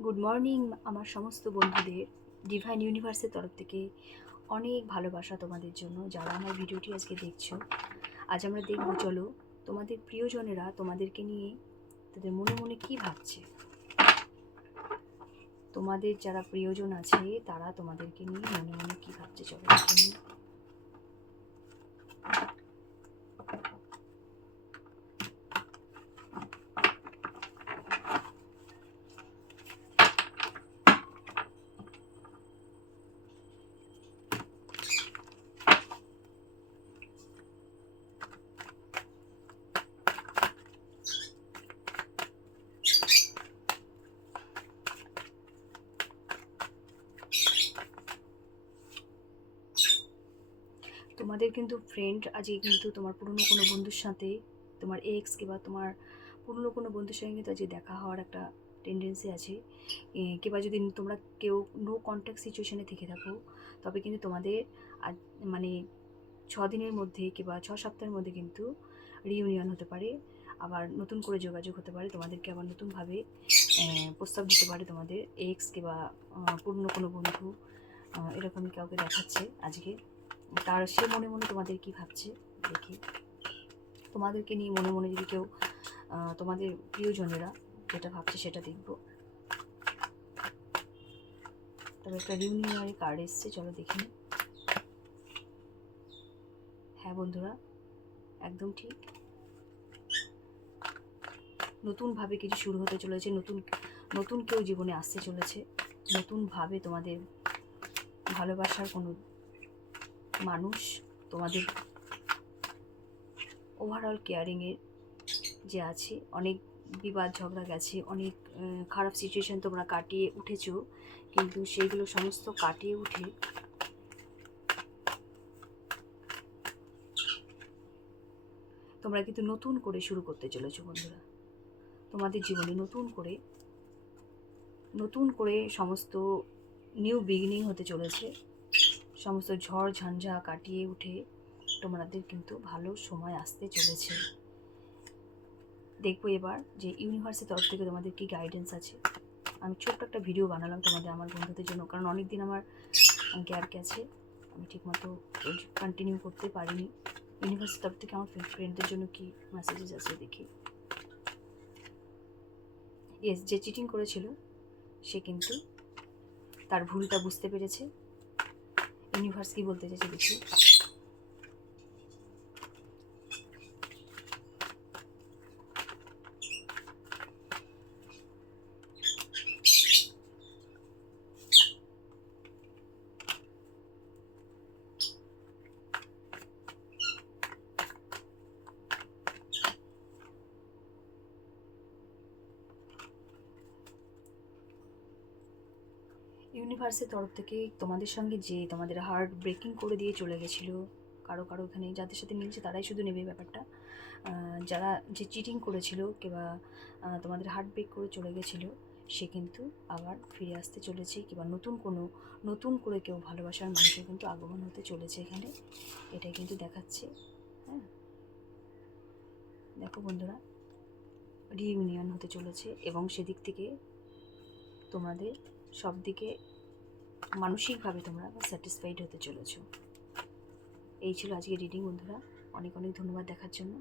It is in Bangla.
গুড মর্নিং আমার সমস্ত বন্ধুদের ডিভাইন ইউনিভার্সের তরফ থেকে অনেক ভালোবাসা তোমাদের জন্য যারা আমার ভিডিওটি আজকে দেখছ। আজ আমরা দেখব, চলো তোমাদের প্রিয়জনেরা তোমাদেরকে নিয়ে তাদের মনে মনে কি ভাবছে। তোমাদের যারা প্রিয়জন আছে, তারা তোমাদেরকে নিয়ে মনে মনে কি ভাবছে, চলো তোমাদের কিন্তু ফ্রেন্ড আজকে কিন্তু তোমার পুরনো কোনো বন্ধুর সাথে, তোমার এক্স কিংবা তোমার পুরনো কোনো বন্ধুর সঙ্গে কিন্তু আজকে দেখা হওয়ার একটা টেন্ডেন্সি আছে। কিংবা যদি তোমরা কেউ নো কন্ট্যাক্ট সিচুয়েশনে থেকে থাকো, তবে কিন্তু তোমাদের মানে ছ দিনের মধ্যে কিংবা ছ সপ্তাহের মধ্যে কিন্তু রিউনিয়ন হতে পারে, আবার নতুন করে যোগাযোগ হতে পারে, তোমাদেরকে আবার নতুনভাবে প্রস্তাব দিতে পারে তোমাদের এক্স কিংবা পুরনো কোনো বন্ধু এরকমই কাউকে দেখাচ্ছে আজকে। তার সে মনে মনে তোমাদের কি ভাবছে? দেখি। তোমাদেরকে নিয়ে মনে মনে যদি কেউ তোমাদের প্রিয়জনেরা যেটা ভাবছে সেটা দেখব। তবে একটা রিউনিয়নের কার্ড এসছে, চলো দেখি হ্যাঁ বন্ধুরা, একদম ঠিক। নতুনভাবে কিছু শুরু হতে চলেছে, নতুন নতুন কেউ জীবনে আসতে চলেছে। নতুনভাবে তোমাদের ভালোবাসার কোনো মানুষ তোমাদের ওভারঅল কেয়ারিংয়ের যে আছে, অনেক বিবাদ ঝগড়া গেছে, অনেক খারাপ সিচুয়েশন তোমরা কাটিয়ে উঠেছো, কিন্তু সেইগুলো সমস্ত কাটিয়ে উঠে তোমরা কিন্তু নতুন করে শুরু করতে চলেছো বন্ধুরা। তোমাদের জীবনে নতুন করে নতুন করে সমস্ত নিউ বিগিনিং হতে চলেছে। সমস্ত ঝড় ঝঞ্ঝা কাটিয়ে উঠে তোমাদের কিন্তু ভালো সময় আসতে চলেছে। দেখব এবার যে ইউনিভার্সের তরফ থেকে তোমাদের কী গাইডেন্স আছে। আমি ছোট্ট একটা ভিডিও বানালাম তোমাদের, আমার বন্ধুদের জন্য, কারণ অনেক দিন আমার গ্যাপ গেছে। আমি ঠিকমতো কন্টিনিউ করতে পারিনি। ইউনিভার্সের তরফ থেকে আমার ফ্রেন্ডদের জন্য কি মেসেজেস আছে দেখি। ইয়েস যে চিটিং করেছিল, সে কিন্তু তার ভুলটা বুঝতে পেরেছে। ইউনিভার্স কি বলতে চাইছে দেখি ইউনিভার্সের তরফ থেকে তোমাদের সঙ্গে যে তোমাদের হার্ট ব্রেকিং করে দিয়ে চলে গেছিল, কারও কারও এখানে যাদের সাথে মিলছে তারাই শুধু নেবে ব্যাপারটা। যারা যে চিটিং করেছিল কিংবা তোমাদের হার্ট ব্রেক করে চলে গেছিল, সে কিন্তু আবার ফিরে আসতে চলেছে কিংবা নতুন কোনো, নতুন করে কেউ ভালোবাসার মানুষের কিন্তু আগমন হতে চলেছে এখানে। এটাই কিন্তু দেখাচ্ছে হ্যাঁ। দেখো বন্ধুরা রিইউনিয়ন হতে চলেছে এবং সেদিক থেকে তোমাদের সব দিকে মানসিকভাবে তোমরা স্যাটিসফাইড হতে চলেছ। এই ছিল আজকে রিডিং বন্ধুরা। অনেক অনেক ধন্যবাদ দেখার জন্য।